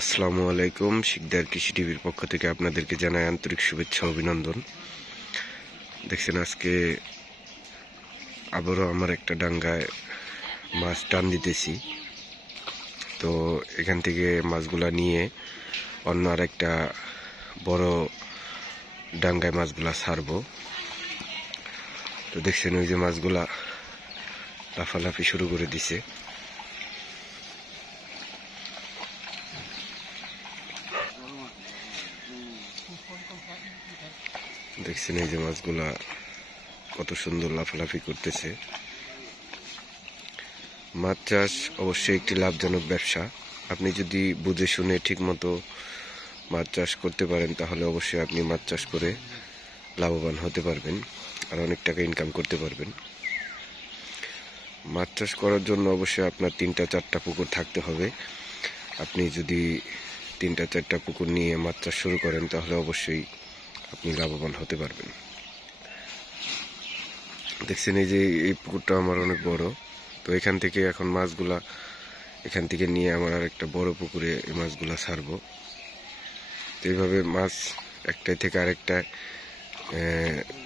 আসসালামু আলাইকুম। শিকদার কৃষি টিভির পক্ষ থেকে আপনাদেরকে জানাই আন্তরিক শুভেচ্ছা অভিনন্দন। দেখছেন আজকে আবারও আমার একটা ডাঙ্গায় মাছ টান দিতেছি। তো এখান থেকে মাছগুলা নিয়ে অন্য আরেকটা বড় ডাঙ্গায় মাছগুলা ছাড়বো। তো দেখছেন ওই যে মাছগুলা লাফালাফি শুরু করে দিছে। দেখছেন এই যে মাছগুলা কত সুন্দর লাফালাফি করতেছে। মাছ চাষ অবশ্যই একটি লাভজনক ব্যবসা। আপনি যদি বুঝে শুনে ঠিক মতো মাছ চাষ করতে পারেন তাহলে অবশ্যই আপনি মাছ চাষ করে লাভবান হতে পারবেন আর অনেক টাকা ইনকাম করতে পারবেন। মাছ চাষ করার জন্য অবশ্যই আপনার 3-4টা পুকুর থাকতে হবে। আপনি যদি 3-4টা পুকুর নিয়ে মাছ চাষ শুরু করেন তাহলে অবশ্যই আপনি লাভবান হতে পারবেন। দেখছেন এই যে এই পুকুরটা আমার অনেক বড়। তো এখান থেকে এখন মাছগুলা এখান থেকে নিয়ে আমার আর একটা বড় পুকুরে এই মাছগুলা ছাড়বো। তো এইভাবে মাছ একটাই থেকে আরেকটা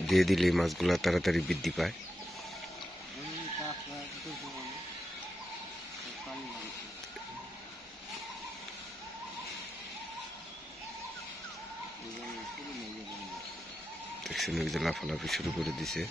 দিয়ে দিলে মাছগুলা তাড়াতাড়ি বৃদ্ধি পায়। দেখছেন ওই যে লাফালাফি শুরু করে দিছে।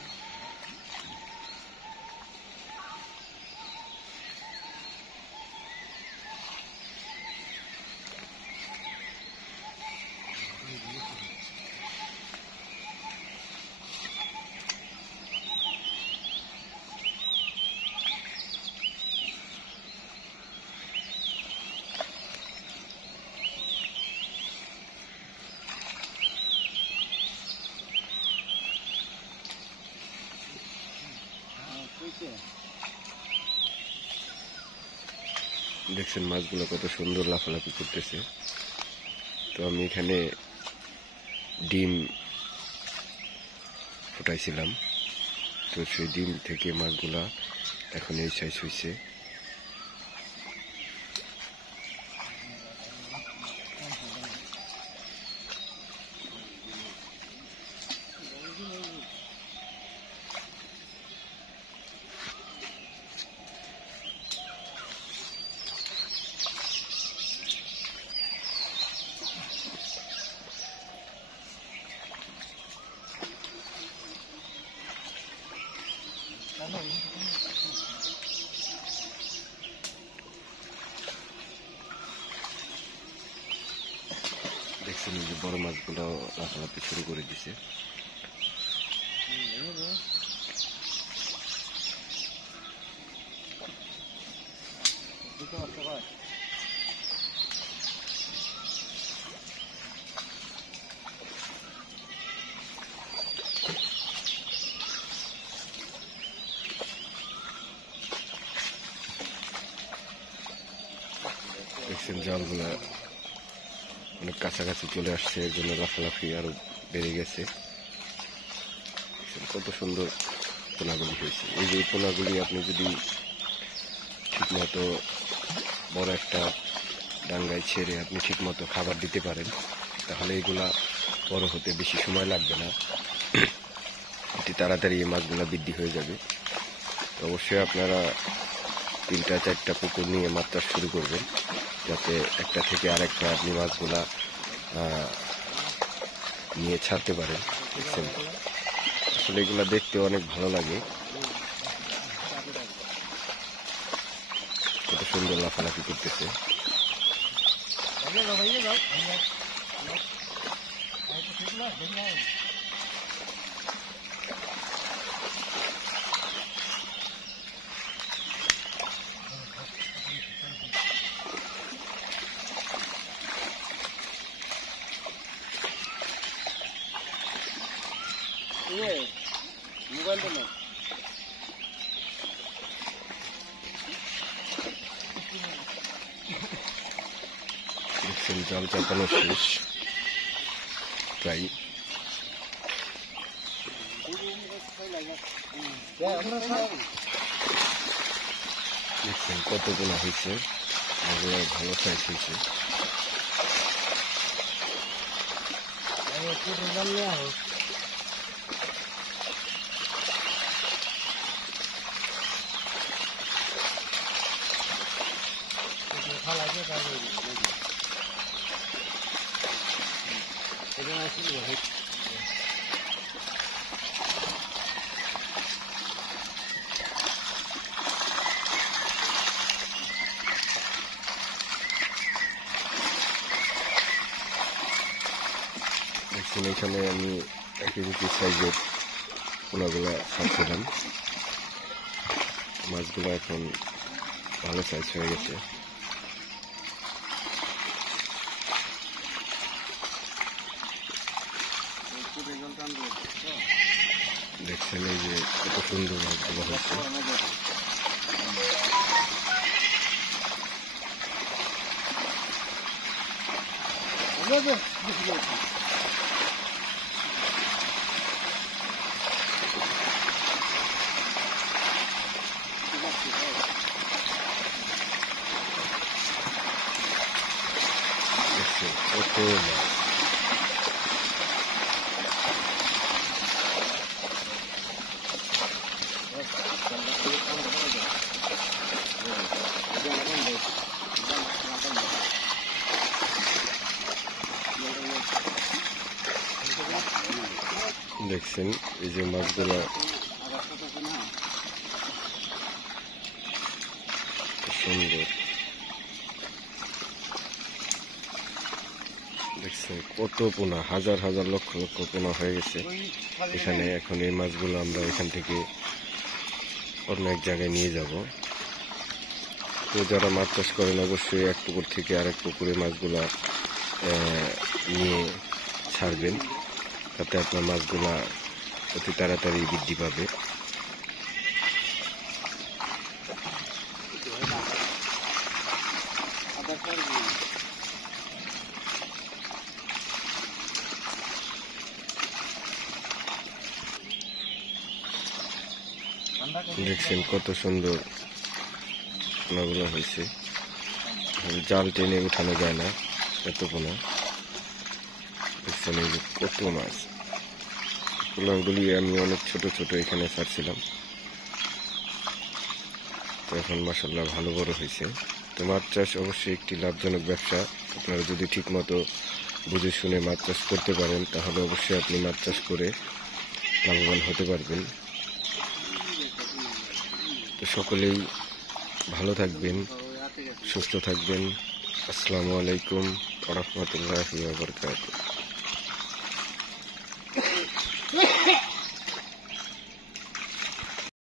দেখছেন মাছগুলো কত সুন্দর লাফালাফি করতেছে। তো আমি এখানে ডিম ফুটাইছিলাম, তো সেই ডিম থেকে মাছগুলা এখন এই সাইজ হয়েছে। দেখছেন যে বড় মাছগুলো লাফালাফি শুরু করে দিছে। দেখছেন জালগুলা অনেক কাছাকাছি চলে আসছে, এর জন্য লাফালাফি আরো বেড়ে গেছে। কত সুন্দর পোনাগুলি হয়েছে। এই যে পোনাগুলি আপনি যদি ঠিকমতো বড় একটা ডাঙ্গায় ছেড়ে আপনি ঠিকমতো খাবার দিতে পারেন তাহলে এগুলা বড় হতে বেশি সময় লাগবে না, অতি তাড়াতাড়ি এই মাছগুলা বৃদ্ধি হয়ে যাবে। তো অবশ্যই আপনারা 3-4টা পুকুর নিয়ে মাছ চাষ শুরু করবেন, যাতে একটা থেকে আরেকটা আপনি মাছগুলা নিয়ে ছাড়তে পারেন। দেখছেন আসলে এগুলা দেখতে অনেক ভালো লাগে, কত সুন্দর লাফালাফি করতেছে। দেখছেন জাল চাপানো শেষ প্রায়। দেখছেন কতগুলো হয়েছে, ভালো সাইজ হয়েছে। দেখছেন এখানে আমি 1 কেজি সাইজের পোনাগুলা ছাড়ছিলাম। মাছগুলো এখন ভালো সাইজ হয়ে গেছে। দেখছেন এই যে কত সুন্দর মাছগুলো হচ্ছে। কত মাছ দেখছেন, এই যে মাছগুলো সুন্দর। দেখছেন কত পোনা, হাজার হাজার লক্ষ লক্ষ পোনা হয়ে গেছে এখানে। এখন এই মাছগুলো আমরা এখান থেকে অন্য এক জায়গায় নিয়ে যাব। তো যারা মাছ চাষ করেন অবশ্যই এক পুকুর থেকে আরেক পুকুরে মাছগুলা নিয়ে ছাড়বেন, তাতে আপনার মাছগুলা অতি তাড়াতাড়ি বৃদ্ধি পাবে। দেখছেন কত সুন্দর পোনাগুলো হয়েছে, জাল টেনে উঠানো যায় না এত পোনা। দেখছেন এই যে কত মাছ। পোনাগুলি আমি অনেক ছোট ছোট এখানে ছাড়ছিলাম, তো এখন মাশাআল্লাহ ভালো বড় হয়েছে। তো মাছ চাষ অবশ্যই একটি লাভজনক ব্যবসা। আপনারা যদি ঠিক মতো বুঝে শুনে মাছ চাষ করতে পারেন তাহলে অবশ্যই আপনি মাছ চাষ করে লাভবান হতে পারবেন। তো সকলেই ভালো থাকবেন, সুস্থ থাকবেন। আসসালামু আলাইকুম ওয়া রাহমাতুল্লাহি ওয়া বারাকাতুহু।